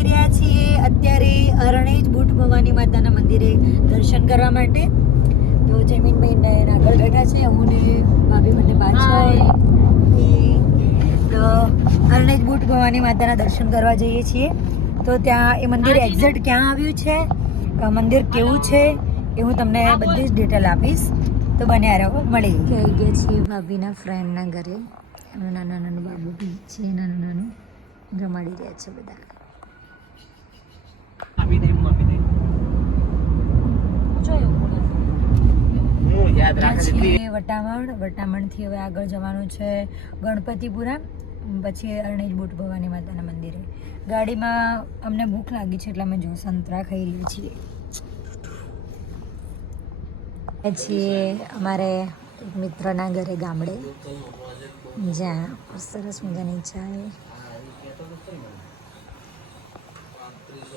જઈ રહ્યા છીએ અત્યારે અરણેજ બુટ ભવાની માતાના મંદિરે દર્શન કરવા માટે. તો જમીનભાઈ આગળ બેઠા છે, હું ને ભાભી બંને પાછળ. તો અરણેજ બુટ ભવાની માતાના દર્શન કરવા જઈએ છીએ. તો ત્યાં એ મંદિર એક્ઝેક્ટ ક્યાં આવ્યું છે, મંદિર કેવું છે એ હું તમને બધી જ ડિટેલ આપીશ. તો બન્યા રહો, મળી આવી ગયા છીએ ભાભીના ફ્રેન્ડના ઘરે. એમનું નાનું નાનું બાબુ બી છે, નાનું નાનું રમાડી રહ્યા છે બધા. વટામણથી હવે આગળ જવાનું છે ગણપતિપુરા, પછી અરણેજ બુટ ભવાની માતાના મંદિરે. ગાડીમાં અમને ભૂખ લાગી છે એટલે અમે જો સંતરા ખાઈ લઈએ છીએ અમારે એક મિત્રના ઘરે ગામડે, જ્યાં સરસ મજાની ચાય.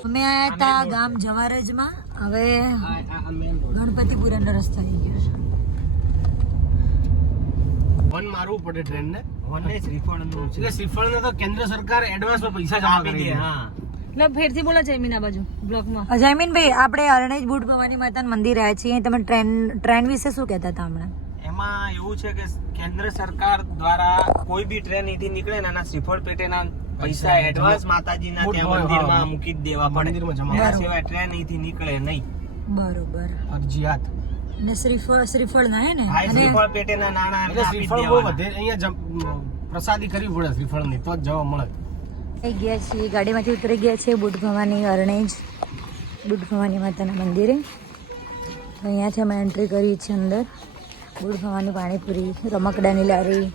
અમે આવ્યા હતા ગામ જવારજમાં, હવે ગણપતિપુરાનો રસ્તો થઈ ગયો છે. વન મારવું પડે ટ્રેન ને. વન ને શ્રીફળનું છે, એટલે શ્રીફળને તો કેન્દ્ર સરકાર એડવાન્સમાં પૈસા જમા કરી દે. હા, એટલે ફેરથી બોલો જયમીન આ બાજુ બ્લોકમાં. જયમીનભાઈ, આપણે અરણેજ બુટ ભવાની માતાના મંદિર આવ્યા છીએ. તમે ટ્રેન વિશે શું કહેતા હતા હમણાં? એમાં એવું છે કે કેન્દ્ર સરકાર દ્વારા કોઈ બી ટ્રેન અહીંથી નીકળે ને એના શ્રીફળ પેટેના પૈસા એડવાન્સ માતાજીના ત્યાં મંદિરમાં મૂકી દેવા પડે. એના સિવાય ટ્રેન અહીંથી નીકળે નહીં. બરોબર, ફરજિયાત. ને શ્રીફળ ના હે ને, આ શ્રીફળ પેટેના નાણા એટલે શ્રીફળ બહુ વધે અહીંયા પ્રસાદી કરવી પડે શ્રીફળની, તો જ જવા મળે. થઈ ગયા છીએ, ગાડીમાંથી ઉતરી ગયા છીએ બુટ ભવાની અરણેજ બુટ ભવાની માતાના મંદિરે. તો અહીંયાથી અમે એન્ટ્રી કરી છે અંદર. બુટ ભવાની પાણીપુરી, રમકડાની લારી,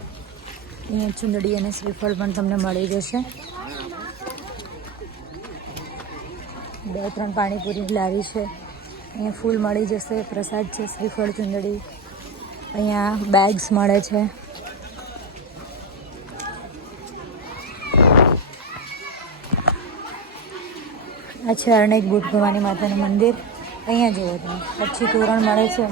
અહીંયા ચુંદડી અને શ્રીફળ પણ તમને મળી જશે. 2-3 પાણીપુરી લારી છે, અહીંયા ફૂલ મળી જશે, પ્રસાદ છે, શ્રીફળ, ચુંદડી. અહીંયા બેગ્સ મળે છે. આ છે અરણેજ બુટ ભવાની માતાનું મંદિર. અહીંયા જુઓ તમે, પછી તોરણ મળે છે.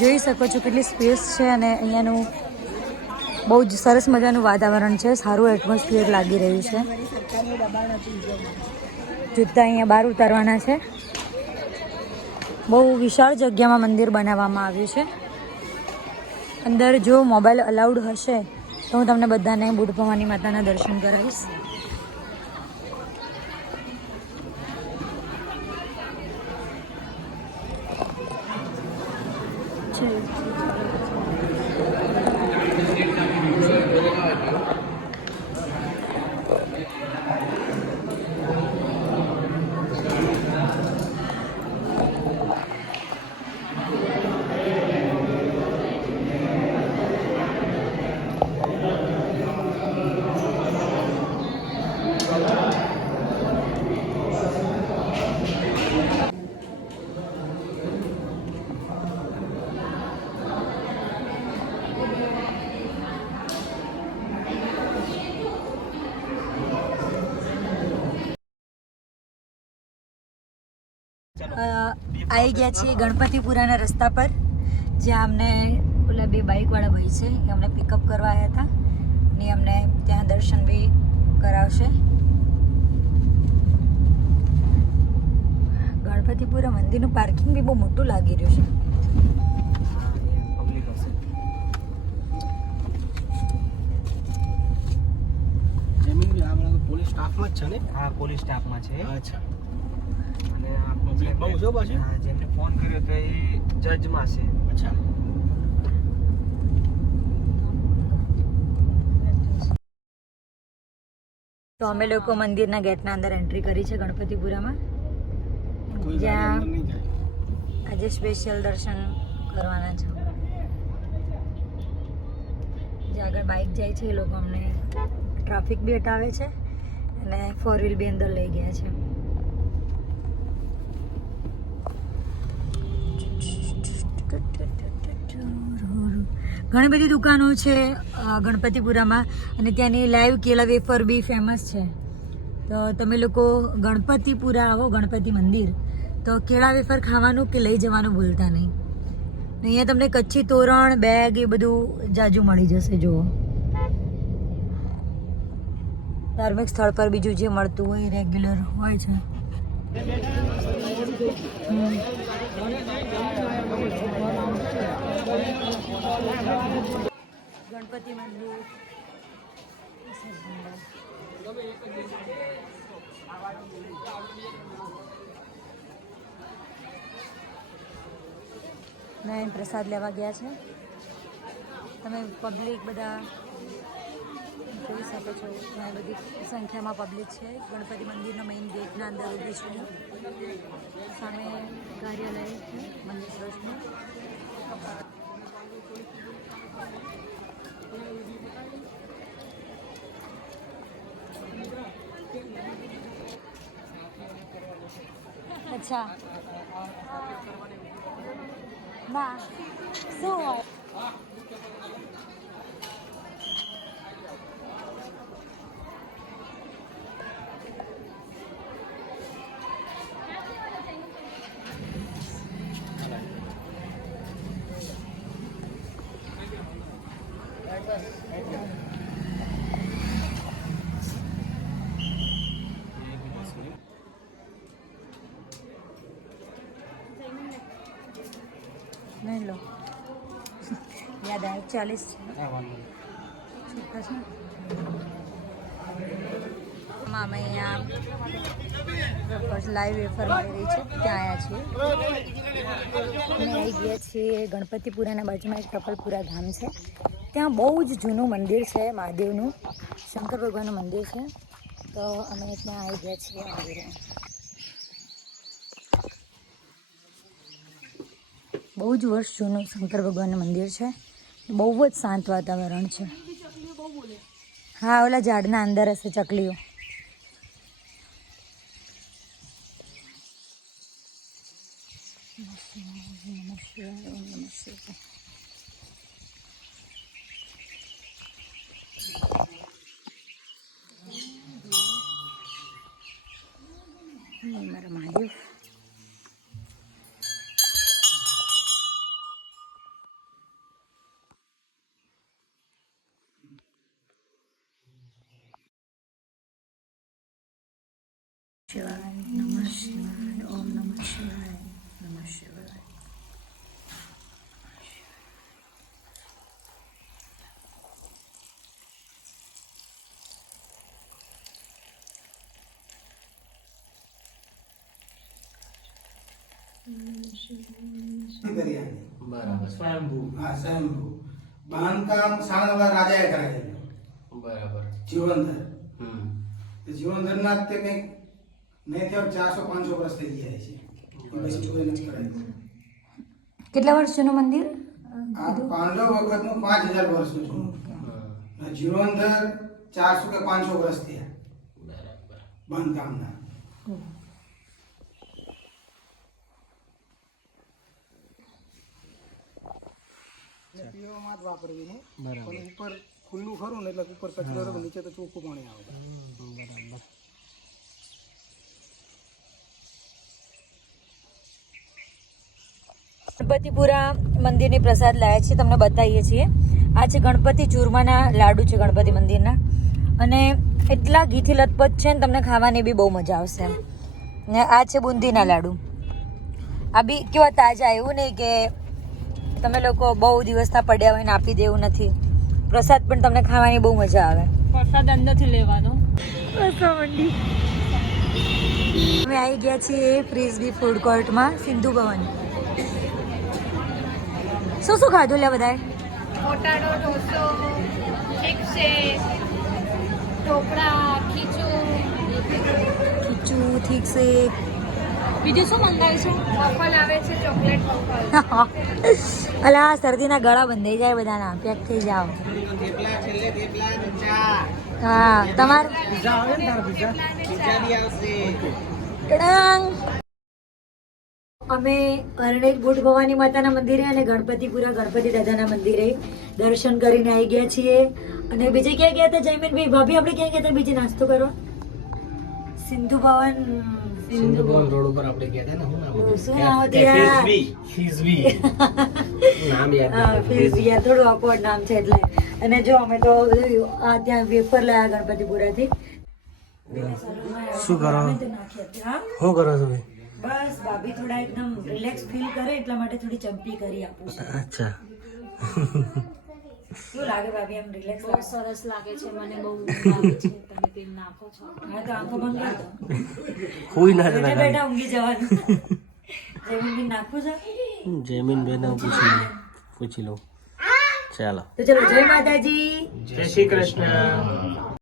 જોઈ શકો છો કેટલી સ્પેસ છે, અને અહીંયાનું બહુ જ સરસ મજાનું વાતાવરણ છે, સારું એટમોસ્ફિયર લાગી રહ્યું છે. જૂતા અહીંયા બહાર ઉતારવાના છે. બહુ વિશાળ જગ્યામાં મંદિર બનાવવામાં આવ્યું છે. અંદર જો મોબાઈલ અલાઉડ હશે તો હું તમને બધાને બુટ ભવાની માતાના દર્શન કરાવીશ. આવી ગયા છીએ ગણપતિપુરાના રસ્તા પર, જ્યાં અમને ઓલા 2 બાઇકવાળા ભાઈ છે એ અમને પિકઅપ કરવા આવ્યા હતા ને અમને ત્યાં દર્શન બી કરાવશે. ગણપતિપુરા મંદિરનું પાર્કિંગ બી બહુ મોટું લાગી રહ્યું છે. પોલીસ સ્ટાફમાં જ છે ને? હા, પોલીસ સ્ટાફમાં છે. અચ્છા. અને આ પબ્લિક બહુ છે પાછી. હા, જેમને ફોન કર્યો તો એ જજમાં છે. અચ્છા. તો અમે લોકો મંદિરના ગેટના અંદર એન્ટ્રી કરી છે ગણપતિપુરામાં, જ્યાં આજે સ્પેશિયલ દર્શન કરવાના છે. જે આગળ બાઇક જાય છે એ લોકો અમને ટ્રાફિક બી હટાવે છે અને 4 વ્હીલ બી અંદર લઈ ગયા છે. ઘણી બધી દુકાનો છે ગણપતિપુરામાં, અને ત્યાંની લાઈવ કેળા વેફર બી ફેમસ છે. તો તમે લોકો ગણપતિપુરા આવો, ગણપતિ મંદિર, તો કેળા વેફર ખાવાનું કે લઈ જવાનું ભૂલતા નહીં. અહીંયા તમને કચ્છી તોરણ બેગ એ બધું જાજુ મળી જશે જુઓ. ધાર્મિક સ્થળ પર બીજું જે મળતું હોય રેગ્યુલર હોય છે. ગણપતિ મંદિર મેં પ્રસાદ લેવા ગયા છે. તમે પબ્લિક બધા જોઈ શકો છો. ઘણી બધી સંખ્યામાં પબ્લિક છે. ગણપતિ મંદિરના મેઇન ગેટના અંદર ઊભી છું. સામે કાર્યાલય છે મંદિર ટ્રસ્ટનું. અચ્છા ના શું હોય નહીં લો યાદ આવે 40 છે. અમે અહીંયા લાઈવ વેફર મળી રહી છે ત્યાં આવ્યા છીએ. અમે આવી ગયા છીએ ગણપતિપુરાના બાજુમાં એક ટપલપુરા ગામ છે. ત્યાં બહુ જ જૂનું મંદિર છે મહાદેવનું, શંકર ભગવાનનું મંદિર છે. તો અમે ત્યાં આવી ગયા છીએ મંદિરે. બહુ જ વર્ષ જૂનું શંકર ભગવાનનું મંદિર છે. બહુ જ શાંત વાતાવરણ છે. હા ઓલા ઝાડના અંદર હશે ચકલીઓ. મારા મહાદેવ શિવાય નમઃ શિવાય. ઓમ નમઃ શિવાય. નમઃ શિવાય. સ્વયંભૂ બાંધકામ સાણંદના રાજાએ કરાવેલું. બરાબર. જીવનધર જીવનધરના તે કંઈક નહીં થયો 400-500 વર્ષ થઈ ગયા છે. પછી કોઈ નથી કરાયું. કેટલા વર્ષ જૂનું મંદિર? આ પાંડવ વખતનું 5000 વર્ષનું જૂનું. જીવનધર 400 કે 500 વર્ષ થયા. બરાબર. બાંધકામના. પીવામાં જ વાપરવી ને. પણ ઉપર ખુલ્લું ખરું ને એટલે ઉપર કચરો રહે, નીચે તો ચોખ્ખું પાણી આવે. બરાબર. ગણપતિપુરા મંદિરની પ્રસાદ લાયા છે, તમને બતાવીએ છીએ. આ છે ગણપતિ ચૂરમાના લાડુ છે ગણપતિ મંદિરના, અને એટલા ઘીથી લથપથ છે ને તમને ખાવાની બી બહુ મજા આવશે. ને આ છે બુંદીના લાડુ. આ બી કેવા તાજા, એવું નહીં કે તમે લોકો બહુ દિવસના પડ્યા હોય ને આપી દેવું નથી. પ્રસાદ પણ તમને ખાવાની બહુ મજા આવે. પ્રસાદ અંદરથી લેવાનો. અમે આવી ગયા છીએ ફ્રીઝબી ફૂડ કોર્ટમાં, સિંધુ ભવન. શું શું ખાધું લે બધાએ? પોટાડો, ઢોસો, ચિપ્સ છે, ઢોકળા, ખીચું, ઠીક છે. બીજું શું મંગાવીશું? વફલ આવે છે, ચોકલેટ વફલ. અલા શરદીના ગળા બંધાઈ જાય બધાના, પેક થઈ જાઓ. હા તમારે અમે અરણેજ બુટ ભવાની માતાના મંદિરે અને ગણપતિપુરા ગણપતિ દાદાના મંદિરે દર્શન કરીને આવી ગયા છીએ. અને બીજે ક્યાં ગયા હતા જયમીનભાઈ? ભાભી આપણે ક્યાં ગયા હતા બીજે નાસ્તો કરવા? સિંધુ ભવન સિંધુ ભવન રોડ ઉપર આપણે ગયા હતા ને હું નામ હતું? શું નામ હતું Cafe યાર? ફિઝબી. નામ યાદ ફીસ યાર થોડું awkward નામ છે એટલે. અને જો અમે તો આ ત્યાં વેફર લાયા ગણપતિપુરાથી. શું કરો? હા? શું કરો છો ભાઈ? બસ ભાભી થોડા એકદમ રિલેક્સ ફીલ કરે એટલા માટે થોડી ચંપી કરી આપું છું. અચ્છા. કેવું લાગે ભાભી એમ રિલેક્સ બહુ સરસ લાગે છે મને બહુ ઊંઘ આવે છે તમે તેલ નાખો છો હા તો આંખો બંધ કર દો. કોઈ ના બેઠા બેઠા ઊંઘી જવાનું. જમીન નાખવું છે જમીન બેન પૂછી લઉં. ચાલો. તો ચલો જય માતાજી. જય શ્રી કૃષ્ણ.